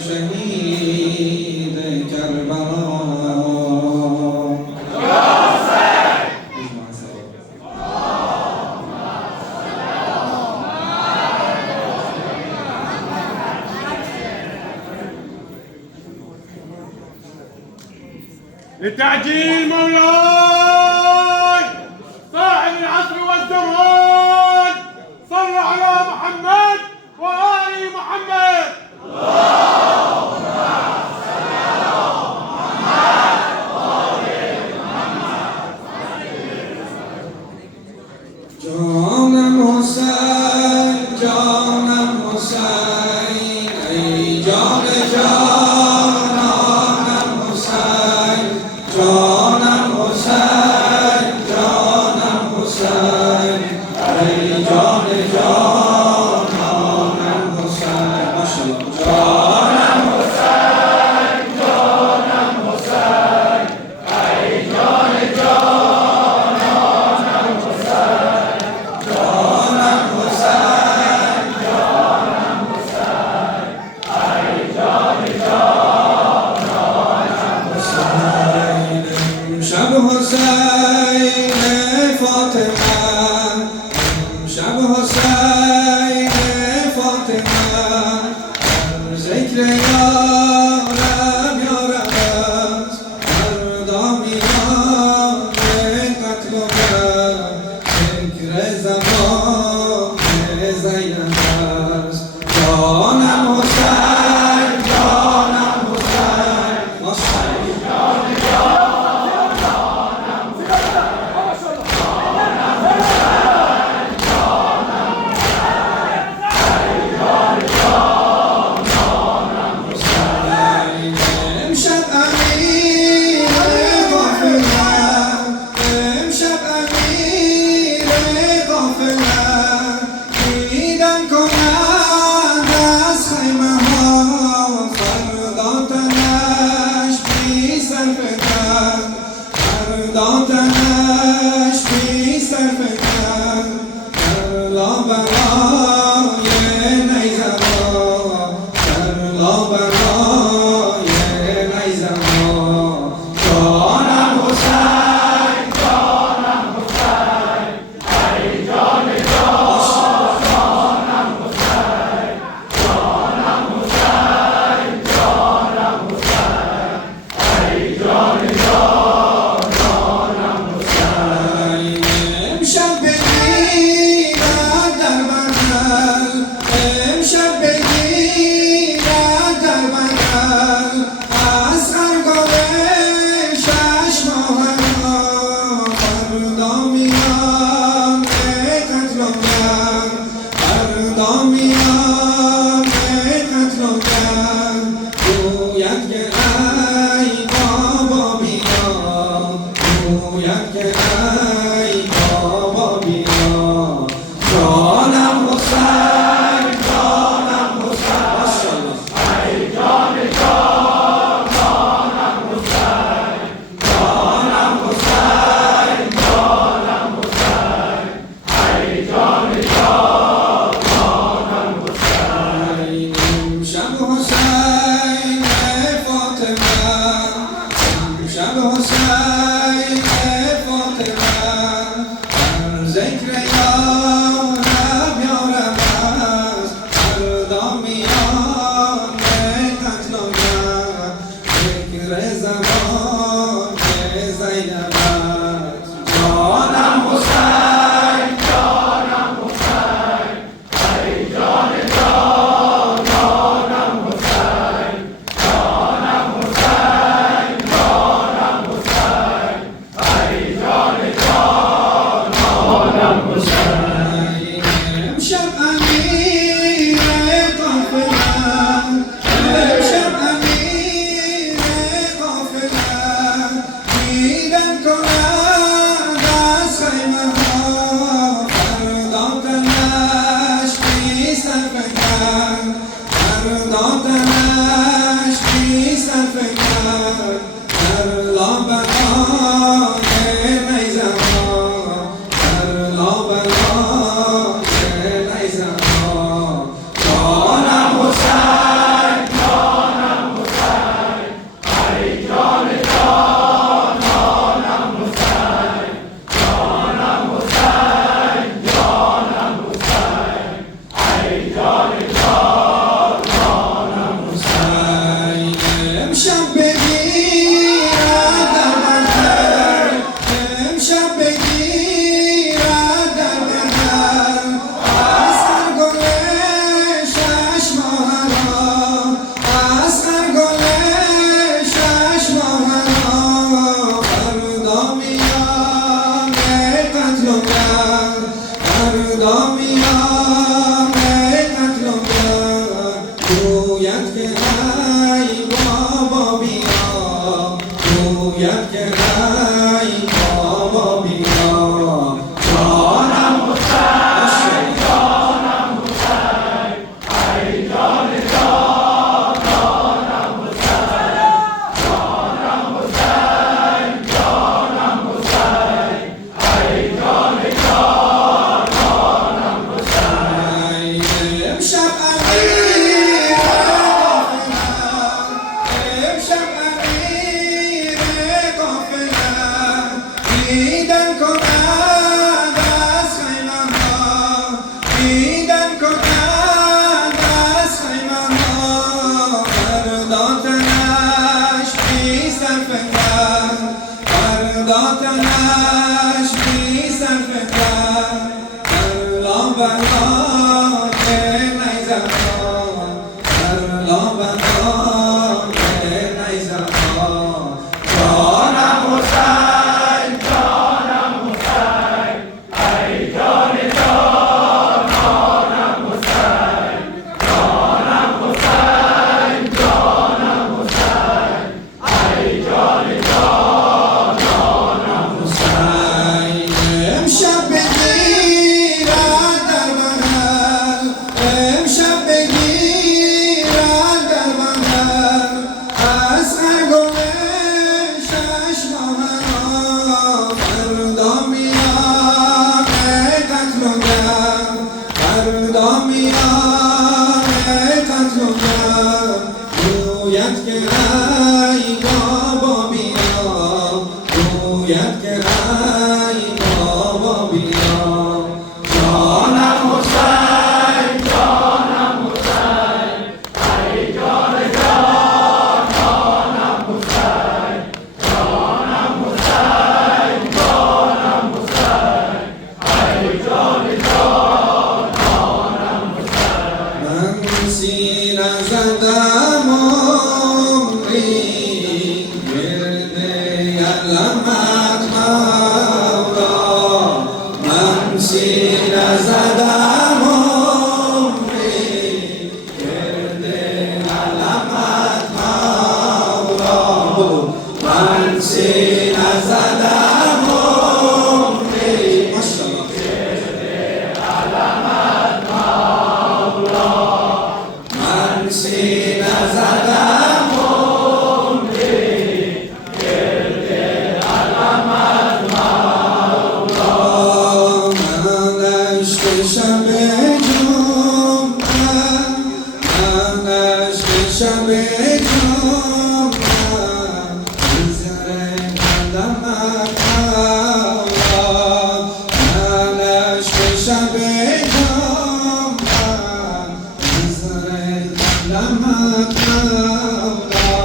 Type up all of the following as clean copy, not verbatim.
شهید کربلا لتعجيل مولاي صاحب العصر والزمان صل على محمد وآل محمد. جانم حسین جانم حسین ای جان جانم حسین جانم حسین جانم حسین ای جان جانم حسین ماشاءالله جانم حسین جانم حسین ای جان جانم حسین جانم حسین جانم حسین ای جان جانم حسین شب حسین فاطمه شب حسین فاطمه ذکر یارم یارم است هر دامیان قتل و ذکر زمان زینب است جانم حسین جانم حسین امشب امیر غافلم امشب امیر غافلم دیدن کنند از خیمه ها فردا تنش بی سر فکن فردا تنش بی سر فکن کرلا برای نیزما کرلا برای نیزما جانم حسین جانم حسین ای جان جانم حسین جانم حسین جانم حسین ای جان جانم حسین امشب بگیرد در منزل امشب بگیرد در منزل از خرگاه شش ماه فردا میان قتل و جنگ فردا میان قتل و جنگ گوید که ای بابا بیا گوید که ای بابا بیا جانم حسین جانم حسین ماشاءالله ای جان جانم حسین جانم حسین جانم حسین ای جان جانم حسین شب حسین فاطمه شب حسین فاطمه ذکر یارم یارم است فردا میان قتل و جنگ ذکر زمان زینب است جانم حسین جانم حسین ای جان جانم حسین جانم حسین جانم حسین ای جان جانم حسین امشب امیر غافلم گوید که ای بابا بیا، گوید که ای بابا بیا، جانم حسین، جانم حسین، ای جان جانم حسین، جانم حسین، جانم حسین، ای جان جانم حسین. امشب امیر قافلم، امشب امیر قافلم، دیدن کند از خیمم ها، دیدن کند از خیمم ها، فردا تنش بی سر فکن، فردا تنش بی سر فکن، لا بلا که نیزم ها، لا بلا که نیزم ها، جانم حسین، جانم حسین، ای جان جانم حسین، جانم حسین، جانم حسین، ای جان جانم حسین. امشب بگیرد در بغل، امشب بگیرد در بغل، از خرگم شش ماه، فردا میاد قتل و دم، فردا میاد قتل و دم، گوید که ای بابا بیا، گوید که ای بابا بیا، جانم حسین، جانم حسین، ای جان جانم حسین، جانم حسین، جانم حسین، ای جان جانم حسین. من سینه زدم عمری گرد علمت مولا، من سینه زدم عمری گرد علمت مولا، من سینه زدم عمری گرد علمت مولا، من سینه زدم عمری گرد علمت مولا، من عشق شب جمعه، من عشق شب جمعه، نظر علمت مولا، من عشق شب جمعه، نظر علمت مولا،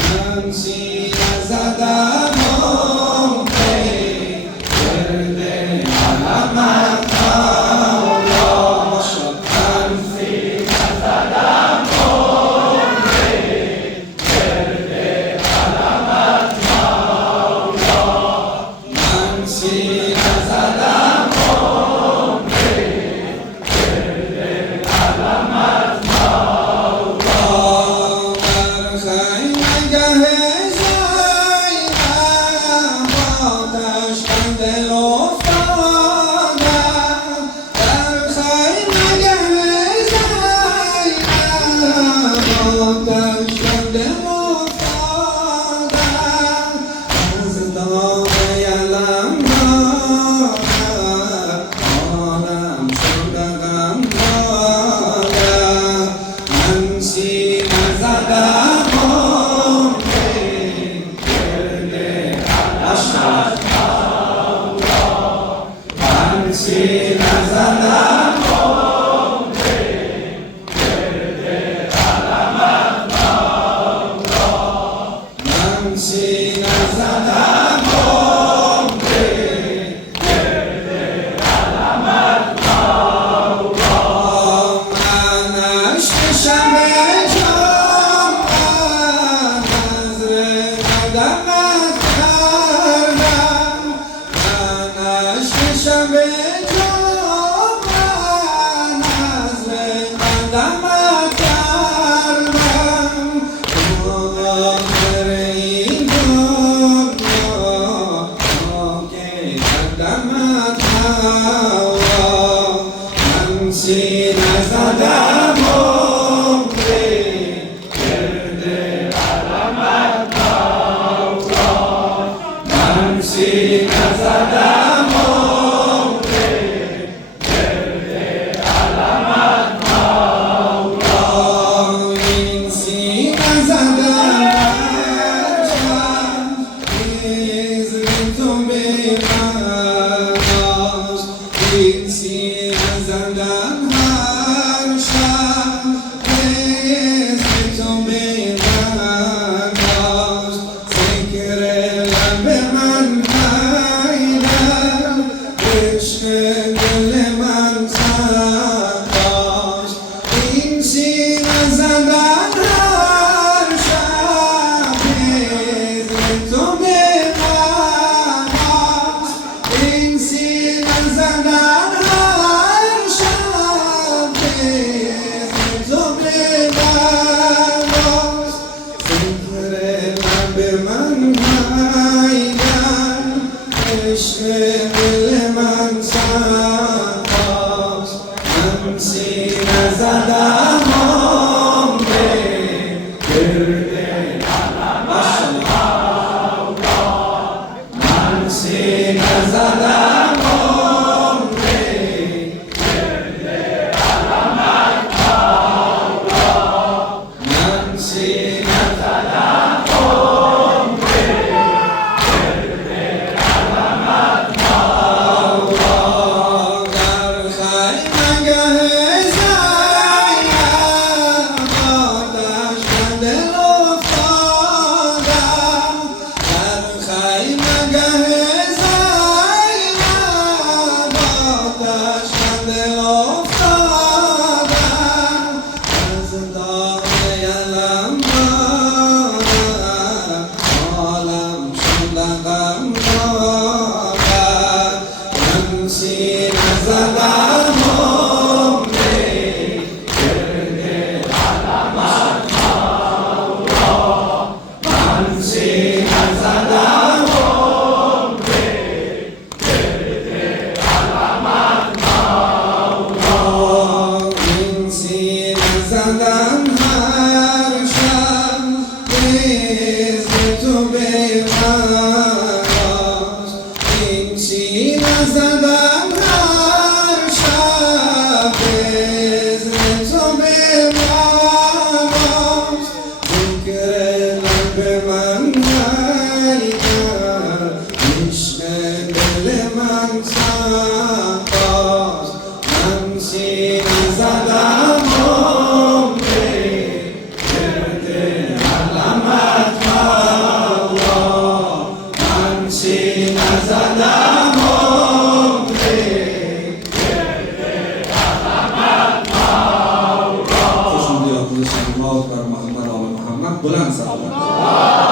من سینه زدم عمری گرد علمت مولا، من سینه زدم عمری گرد علمت مولا، من سینه زدم عمری گرد علمت مولا، در خیمگه زینب آتش بر دل افتادم، در خیمگه زینب آتش بر دل افتادم، از داغ یلم حالم شده غمناک، من سینه زدم عمری گرد علمت مولا، من سینه زدم عمری گرد علمت مولا، من سینه زدم عمری گرد علمت مولا، من عشق شب جمعه، نظر قدمت کردم، من عشق شب جمعه، نظر قدمت کردم، سینه زدم این سینه زدم تو بی‌معناست این سینه زدم هر شب تو بی‌معناست ذکر لب من حیدر عشق دل من صداست این سینه زدن هر شب تو بی‌معناست این سینه زدن هر شب تو بی‌معناست ذکر لب من حیدر عشق دل من صداست من سینه زدم من سینه زدم من سینه در خیمگه زینب آتش دل افتادم در خیمگه زینب آتش دل افتادم از داغ علم دارم عالم شده غمناکم من سینه زدم من سینه زدم این سینه زدم هر شب تو بی‌معناست این سینه زدم هر شب تو بی‌معناست ذکر لب من حیدر عشق دل من صداست من سینه زدم من سینه زدم خوشنودی آفرین صلوات بر محمد آل محمد بلند صلوات